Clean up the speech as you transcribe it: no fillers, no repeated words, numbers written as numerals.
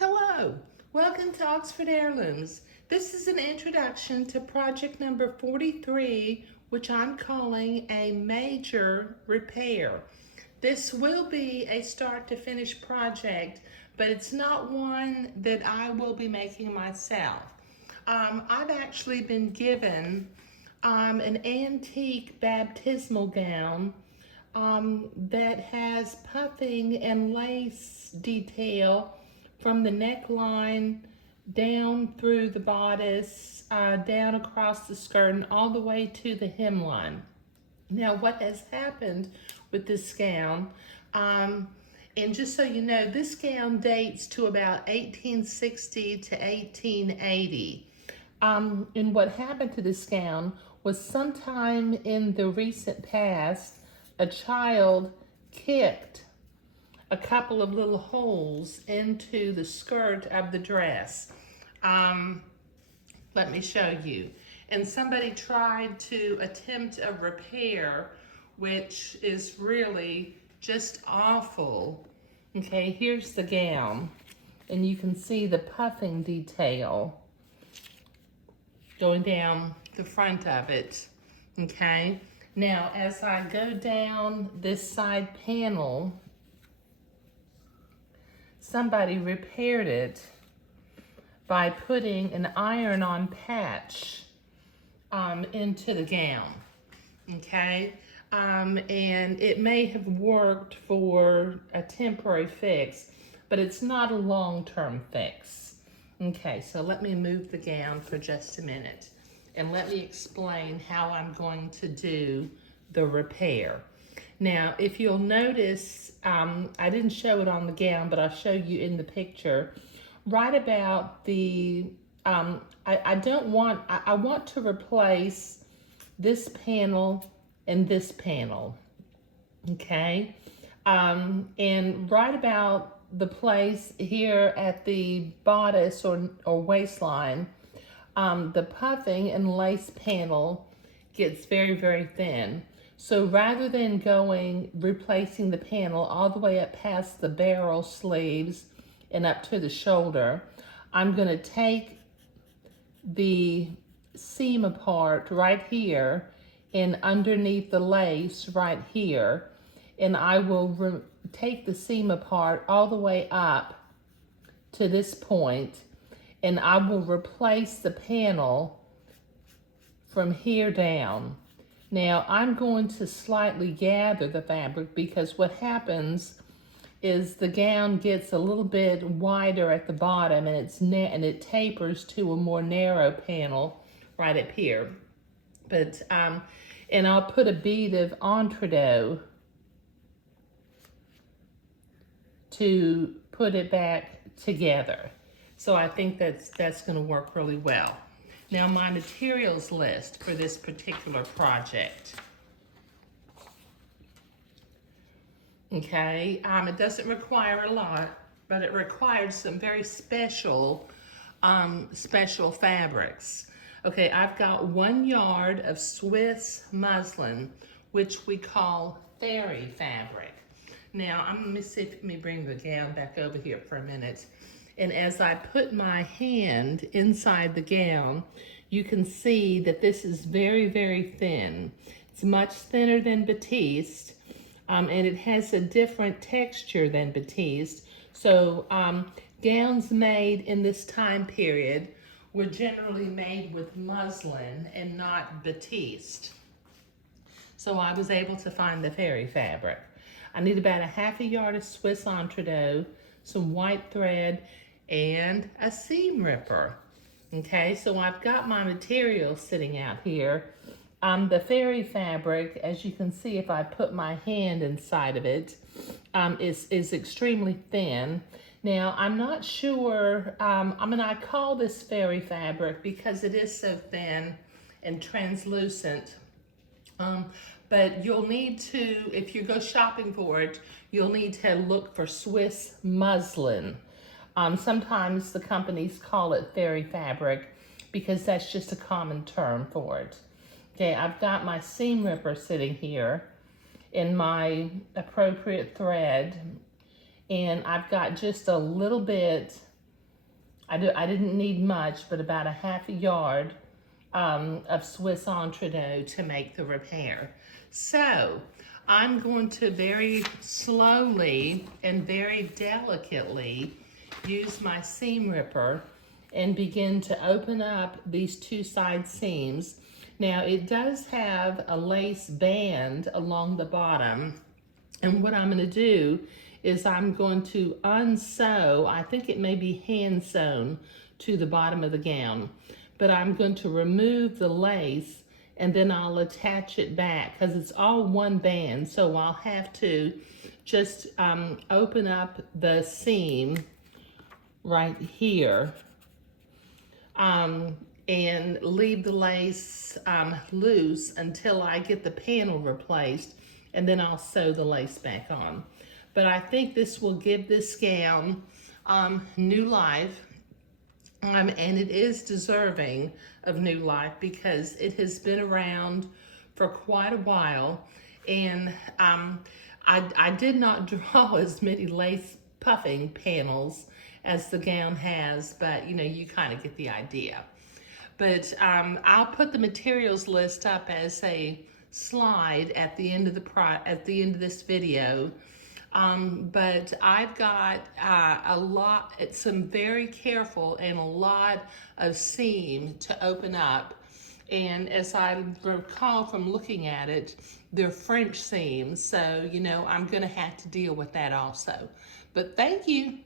Hello, welcome to Oxford Heirlooms. This is an introduction to project number 43, which I'm calling a major repair. This will be a start to finish project, but it's not one that I will be making myself. I've actually been given an antique baptismal gown that has puffing and lace detail from the neckline down through the bodice, down across the skirt, and all the way to the hemline. Now, what has happened with this gown, and just so you know, this gown dates to about 1860 to 1880. And what happened to this gown was sometime in the recent past, a child kicked a couple of little holes into the skirt of the dress. Let me show you. And somebody tried to attempt a repair, which is really just awful. Okay, here's the gown, and you can see the puffing detail going down the front of it. Okay, now as I go down this side panel, somebody repaired it by putting an iron-on patch into the gown, okay? And it may have worked for a temporary fix, but it's not a long-term fix. Okay, so let me move the gown for just a minute, and let me explain how I'm going to do the repair. Now, if you'll notice, I didn't show it on the gown, but I'll show you in the picture. Right about the, I want to replace this panel and this panel, okay? And right about the place here at the bodice or waistline, the puffing and lace panel gets very, very thin. So rather than replacing the panel all the way up past the barrel sleeves and up to the shoulder, I'm gonna take the seam apart right here and underneath the lace right here, and I will take the seam apart all the way up to this point, and I will replace the panel from here down. Now, I'm going to slightly gather the fabric because what happens is the gown gets a little bit wider at the bottom, and it tapers to a more narrow panel right up here. But and I'll put a bead of entree to put it back together. So I think that's going to work really well. Now, my materials list for this particular project. Okay, it doesn't require a lot, but it requires some very special fabrics. Okay, I've got 1 yard of Swiss muslin, which we call fairy fabric. Now, let me bring the gown back over here for a minute. And as I put my hand inside the gown, you can see that this is very, very thin. It's much thinner than batiste, and it has a different texture than batiste. So gowns made in this time period were generally made with muslin and not batiste. So I was able to find the fairy fabric. I need about a ½ yard of Swiss entree, some white thread, and a seam ripper. Okay, so I've got my material sitting out here. The fairy fabric, as you can see if I put my hand inside of it, is extremely thin. Now, I'm not sure, I call this fairy fabric because it is so thin and translucent. But you'll need to, if you go shopping for it, you'll need to look for Swiss muslin. Sometimes the companies call it fairy fabric because that's just a common term for it. Okay, I've got my seam ripper sitting here in my appropriate thread, and I've got just a little bit I didn't need much, but about a half a yard of Swiss entrecot to make the repair. So I'm going to very slowly and very delicately use my seam ripper and begin to open up these two side seams. Now it does have a lace band along the bottom, and what I'm going to do is I'm going to unsew, I think it may be hand sewn to the bottom of the gown, but I'm going to remove the lace and then I'll attach it back because it's all one band, so I'll have to just open up the seam right here and leave the lace loose until I get the panel replaced, and then I'll sew the lace back on. But I think this will give this gown new life, and it is deserving of new life because it has been around for quite a while, and I did not draw as many lace puffing panels as the gown has, but you know, you kind of get the idea. But I'll put the materials list up as a slide at the end of this video. But I've got some very careful and a lot of seam to open up. And as I recall from looking at it, they're French seams, so you know I'm gonna have to deal with that also. But thank you.